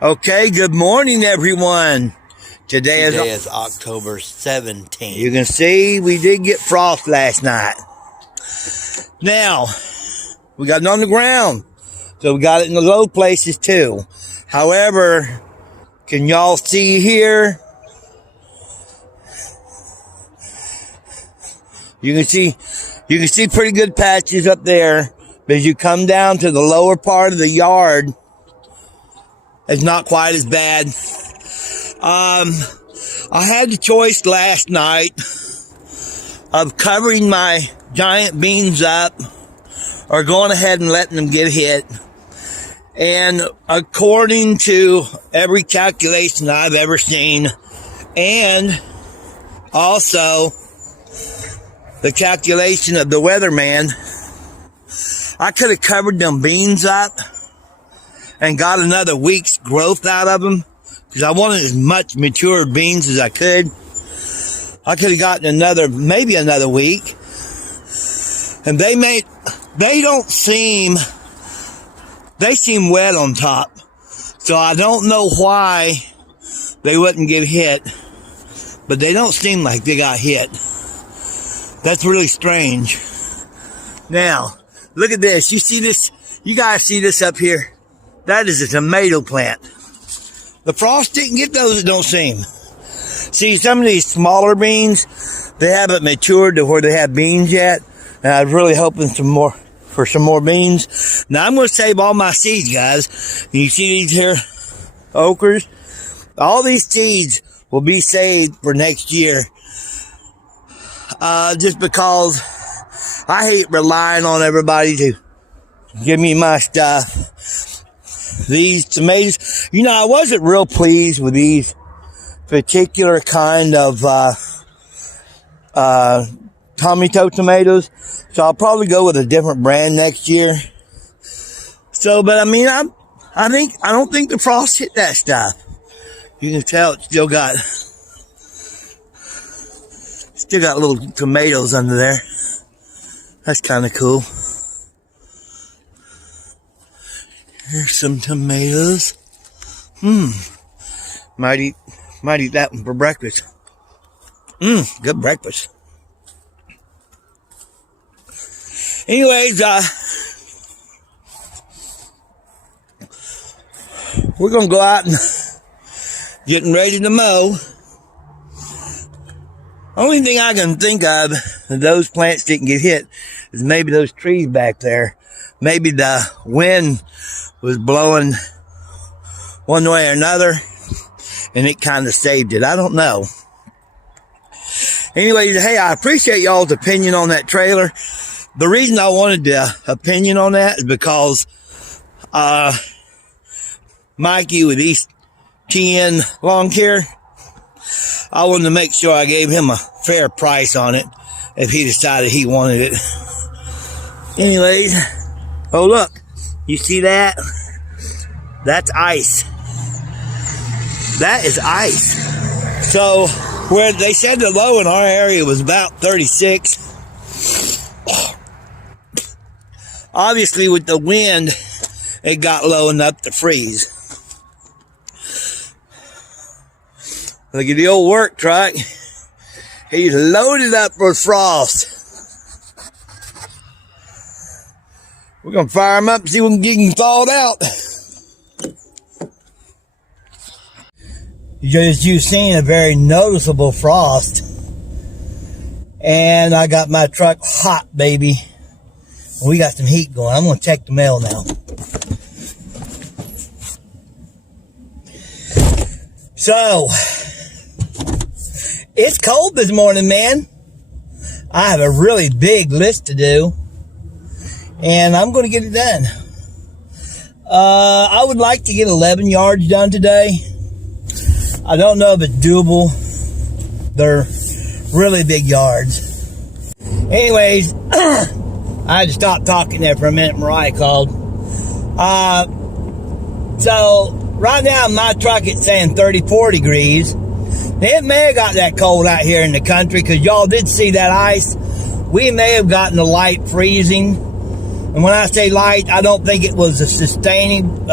Okay, good morning, everyone. Today is October 17th. You can see we did get frost last night. Now, we got it on the ground, so we got it in the low places too. However, can y'all see here? You can see pretty good patches up there. But as you come down to the lower part of the yard, it's not quite as bad. I had the choice last night of covering my giant beans up or going ahead and letting them get hit. And according to every calculation I've ever seen, and also the calculation of the weatherman, I could have covered them beans up and got another week's growth out of them because I wanted as much matured beans as I could. I could have gotten maybe another week. And they seem wet on top. So I don't know why they wouldn't get hit, but they don't seem like they got hit. That's really strange. Now, look at this. You see this? You guys see this up here? That is a tomato plant. The frost didn't get those, it don't seem. See, some of these smaller beans, they haven't matured to where they have beans yet. And I was really hoping for some more beans. Now, I'm going to save all my seeds, guys. You see these here okras? All these seeds will be saved for next year. Just because I hate relying on everybody to give me my stuff. These tomatoes, I wasn't real pleased with these particular kind of tomato tomatoes, so I'll probably go with a different brand next year. So, but I don't think the frost hit that stuff. You can tell it's still got little tomatoes under there. That's kind of cool. Here's some tomatoes. Might eat that one for breakfast. Good breakfast. Anyways, we're gonna go out and getting ready to mow. Only thing I can think of that those plants didn't get hit is maybe those trees back there. Maybe the wind was blowing one way or another and it kind of saved it. I don't know. Anyways, hey, I appreciate y'all's opinion on that trailer. The reason I wanted the opinion on that is because Mikey with East TN Lawn Care, I wanted to make sure I gave him a fair price on it if he decided he wanted it. Anyways, oh look, you see that? That's ice. That is ice. So, where they said the low in our area was about 36. Obviously, with the wind, it got low enough to freeze. Look at the old work truck. He's loaded up for frost. We're going to fire him up and see if we can get him thawed out. You've seen a very noticeable frost. And I got my truck hot, baby. We got some heat going. I'm going to check the mail now. So, it's cold this morning, man. I have a really big list to do. And I'm going to get it done. I would like to get 11 yards done today. I don't know if it's doable. They're really big yards. Anyways, I had to stop talking there for a minute. Mariah called. So, right now in my truck it's saying 34 degrees. It may have got that cold out here in the country because y'all did see that ice. We may have gotten a light freezing. And when I say light, I don't think it was a sustainable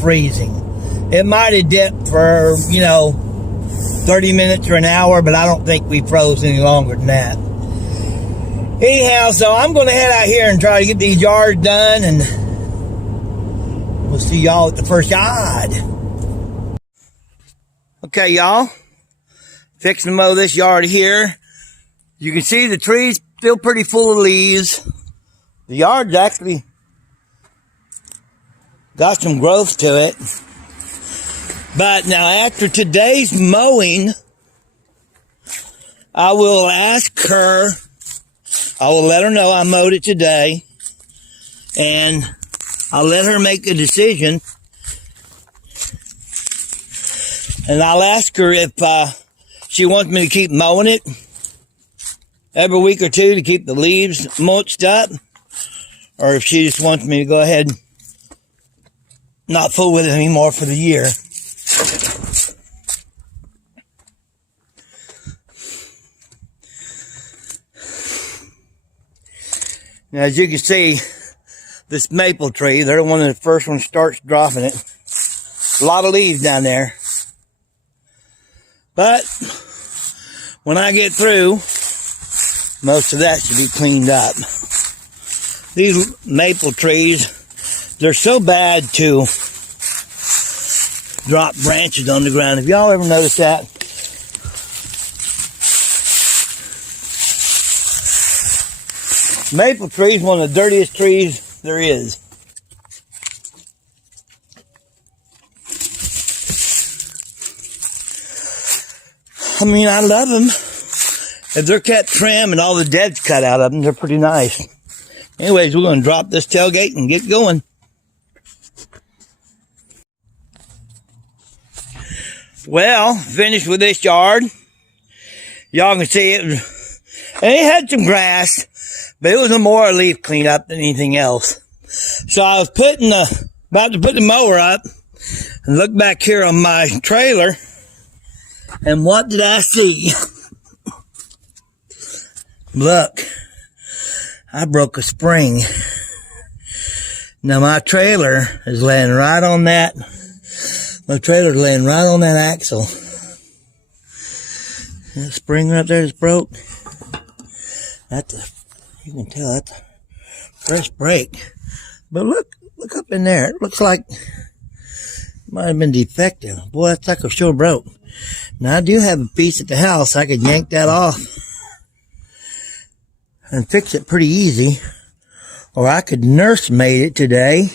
freezing. It might have dipped for, 30 minutes or an hour, but I don't think we froze any longer than that. Anyhow, so I'm going to head out here and try to get these yards done, and we'll see y'all at the first yard. Okay, y'all. Fixing to mow this yard here. You can see the trees still pretty full of leaves. The yard's actually got some growth to it. But now after today's mowing, I will ask her, I will let her know I mowed it today, and I'll let her make a decision. And I'll ask her if she wants me to keep mowing it every week or two to keep the leaves mulched up, or if she just wants me to go ahead and not fool with it anymore for the year. Now, as you can see, this maple tree, they're one of the first ones starts dropping it. A lot of leaves down there. But when I get through, most of that should be cleaned up. These maple trees, they're so bad to drop branches on the ground. Have y'all ever noticed that? Maple tree is one of the dirtiest trees there is. I mean, I love them. If they're kept trim and all the dead's cut out of them, they're pretty nice. Anyways, we're going to drop this tailgate and get going. Well, finished with this yard. Y'all can see it. And it had some grass, but it was a more leaf cleanup than anything else. So I was about to put the mower up and look back here on my trailer. And what did I see? Look, I broke a spring. Now my trailer is laying right on that. My trailer's laying right on that axle. That spring right there is broke. You can tell that's a fresh break. But look up in there. It looks like it might have been defective. Boy, that sucker sure broke. Now I do have a piece at the house. I could yank that off and fix it pretty easy. Or I could nursemaid it today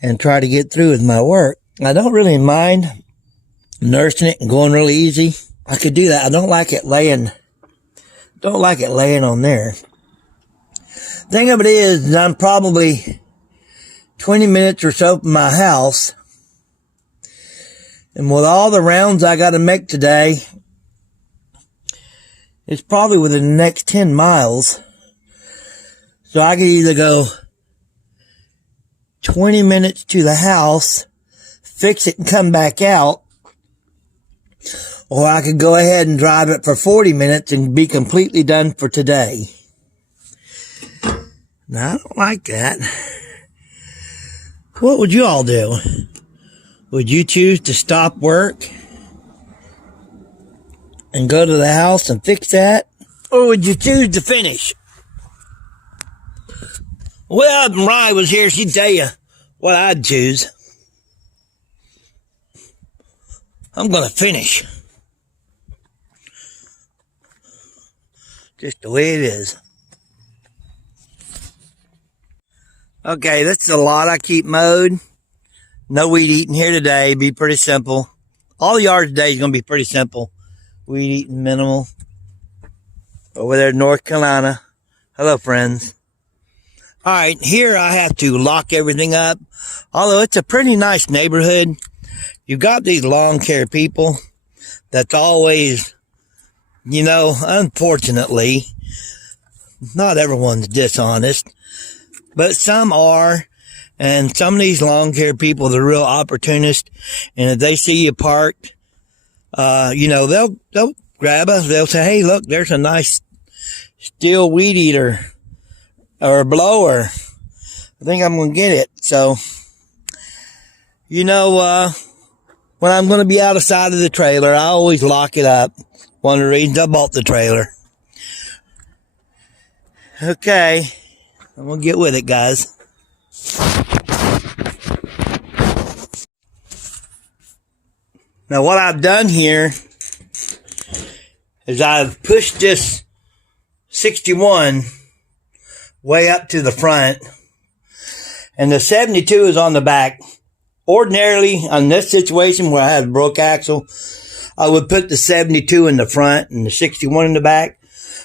and try to get through with my work. I don't really mind nursing it and going really easy. I could do that. I don't like it laying on there. Thing of it is, I'm probably 20 minutes or so from my house. And with all the rounds I got to make today, it's probably within the next 10 miles. So I could either go 20 minutes to the house, fix it and come back out, or I could go ahead and drive it for 40 minutes and be completely done for today. Now, I don't like that. What would you all do? Would you choose to stop work and go to the house and fix that? Or would you choose to finish? Well, if Mariah was here, she'd tell you what I'd choose. I'm going to finish. Just the way it is. Okay, this is a lot I keep mowed. No weed eating here today. Be pretty simple. All the yards today is going to be pretty simple. Weed eating minimal. Over there in North Carolina. Hello, friends. All right, here I have to lock everything up. Although it's a pretty nice neighborhood. You've got these lawn care people that's always, unfortunately, not everyone's dishonest, but some are. And some of these lawn care people, they're real opportunists. And if they see you parked, they'll grab us. They'll say, hey, look, there's a nice Stihl weed eater or blower. I think I'm gonna get it. So, you know, when I'm gonna be out of sight of the trailer, I always lock it up. One of the reasons I bought the trailer. Okay, I'm gonna get with it, guys. Now what I've done here is I've pushed this 61 way up to the front, and the 72 is on the back. Ordinarily, on this situation where I had a broke axle, I would put the 72 in the front and the 61 in the back,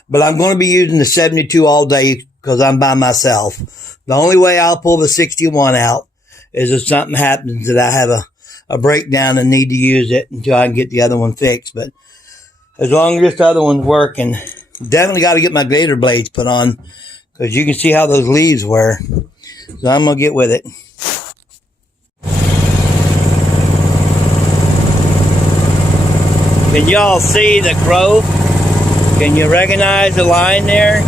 but I'm going to be using the 72 all day because I'm by myself. The only way I'll pull the 61 out is if something happens that I have a breakdown and need to use it until I can get the other one fixed. But as long as this other one's working, definitely got to get my gator blades put on because you can see how those leaves were. So I'm going to get with it. Can y'all see the growth? Can you recognize the line there?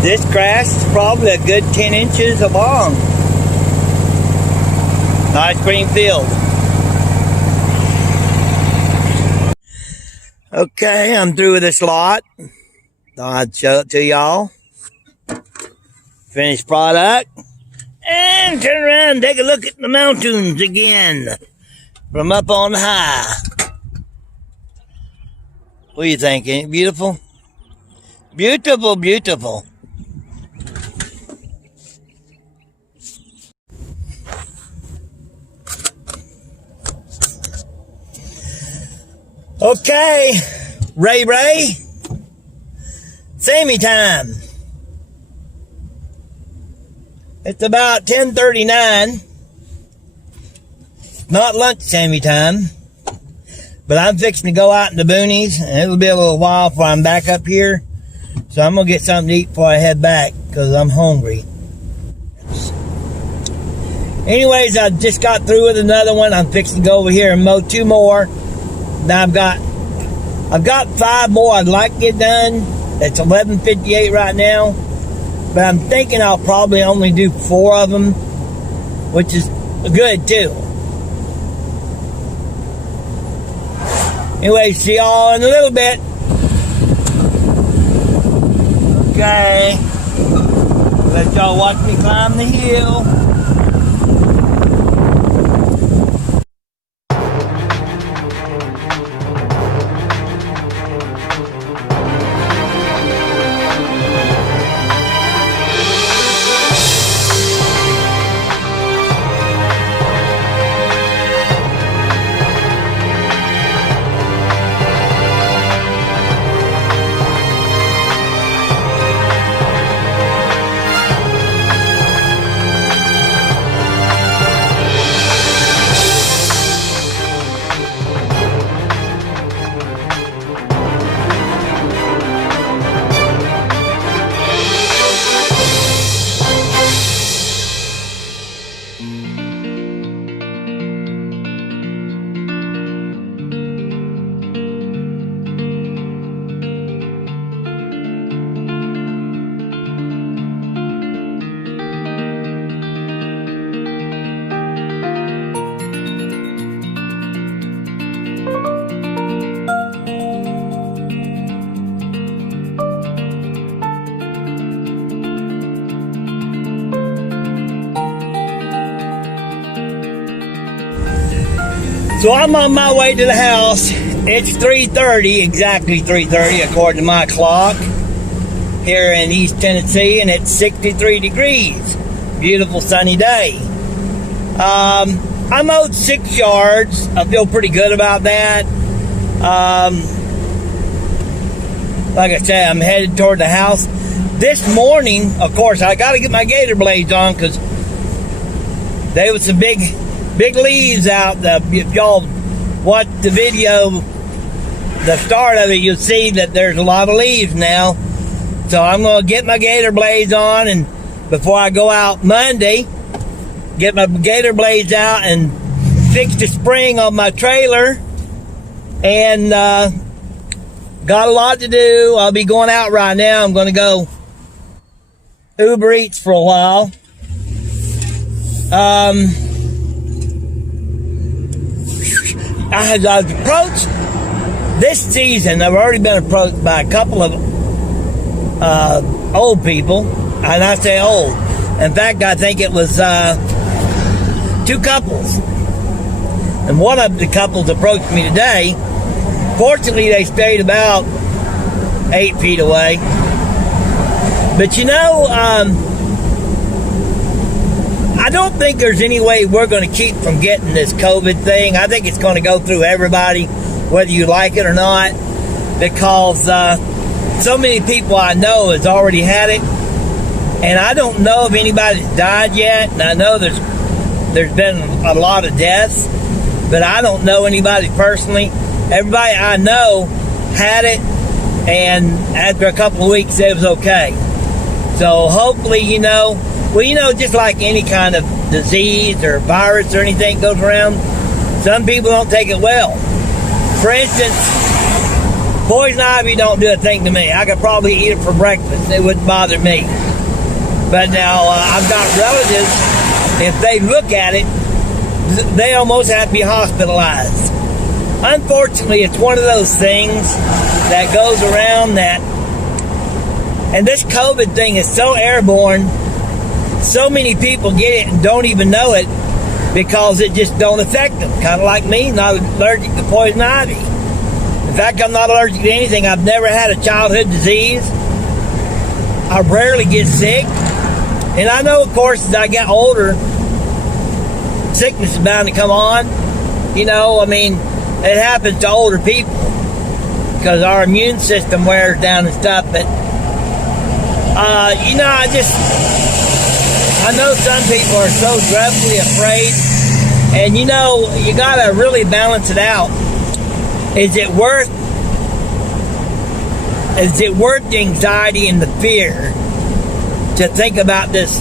This grass is probably a good 10 inches long. Nice green field. Okay, I'm through with this lot. Thought I'd show it to y'all. Finished product. And turn around and take a look at the mountains again. From up on high. What do you think? Ain't it beautiful? Beautiful, beautiful. Okay, Ray, Sammy time. It's about 10:39. Not lunch Sammy time. But I'm fixing to go out in the boonies, and it'll be a little while before I'm back up here. So I'm going to get something to eat before I head back, because I'm hungry. Anyways, I just got through with another one. I'm fixing to go over here and mow 2 more. Now I've got 5 more I'd like to get done. It's 11:58 right now. But I'm thinking I'll probably only do 4 of them, which is good too. Anyway, see y'all in a little bit. Okay. Let y'all watch me climb the hill. So I'm on my way to the house. It's 3:30, exactly 3:30 according to my clock here in East Tennessee, and it's 63 degrees. Beautiful sunny day. I mowed 6 yards. I feel pretty good about that. Like I said, I'm headed toward the house. This morning, of course, I got to get my gator blades on because there was some big leaves out. If y'all watch the video, the start of it, you'll see that there's a lot of leaves now. So I'm going to get my gator blades on, and before I go out Monday, get my gator blades out and fix the spring on my trailer and got a lot to do. I'll be going out right now. I'm going to go Uber Eats for a while. I was approached this season. I've already been approached by a couple of old people, and I say old. In fact, I think it was 2 couples, and one of the couples approached me today. Fortunately, they stayed about 8 feet away. But you know, I don't think there's any way we're going to keep from getting this COVID thing. I think it's going to go through everybody, whether you like it or not, because so many people I know has already had it, and I don't know if anybody's died yet. And I know there's been a lot of deaths, but I don't know anybody personally. Everybody I know had it, and after a couple of weeks, it was okay. So hopefully, just like any kind of disease or virus or anything goes around, some people don't take it well. For instance, poison ivy don't do a thing to me. I could probably eat it for breakfast. It wouldn't bother me. But now, I've got relatives, if they look at it, they almost have to be hospitalized. Unfortunately, it's one of those things that goes around and this COVID thing is so airborne. So many people get it and don't even know it because it just don't affect them. Kind of like me, not allergic to poison ivy. In fact, I'm not allergic to anything. I've never had a childhood disease. I rarely get sick. And I know, of course, as I get older, sickness is bound to come on. It happens to older people because our immune system wears down and stuff. But, I know some people are so dreadfully afraid. And, you got to really balance it out. Is it worth the anxiety and the fear to think about this,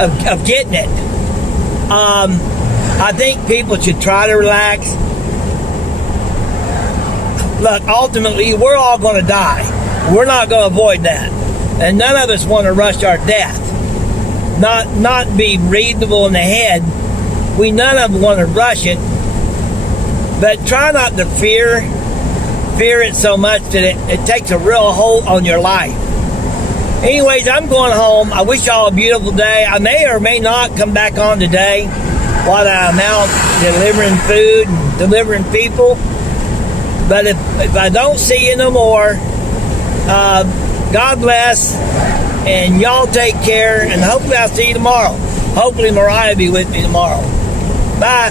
of getting it? I think people should try to relax. Look, ultimately, we're all going to die. We're not going to avoid that. And none of us want to rush our death. Not be reasonable in the head. None of them want to rush it. But try not to fear it so much that it takes a real hold on your life. Anyways, I'm going home. I wish y'all a beautiful day. I may or may not come back on today while I'm out delivering food and delivering people. But if I don't see you no more, God bless, and y'all take care, and hopefully I'll see you tomorrow. Hopefully Mariah will be with me tomorrow. Bye.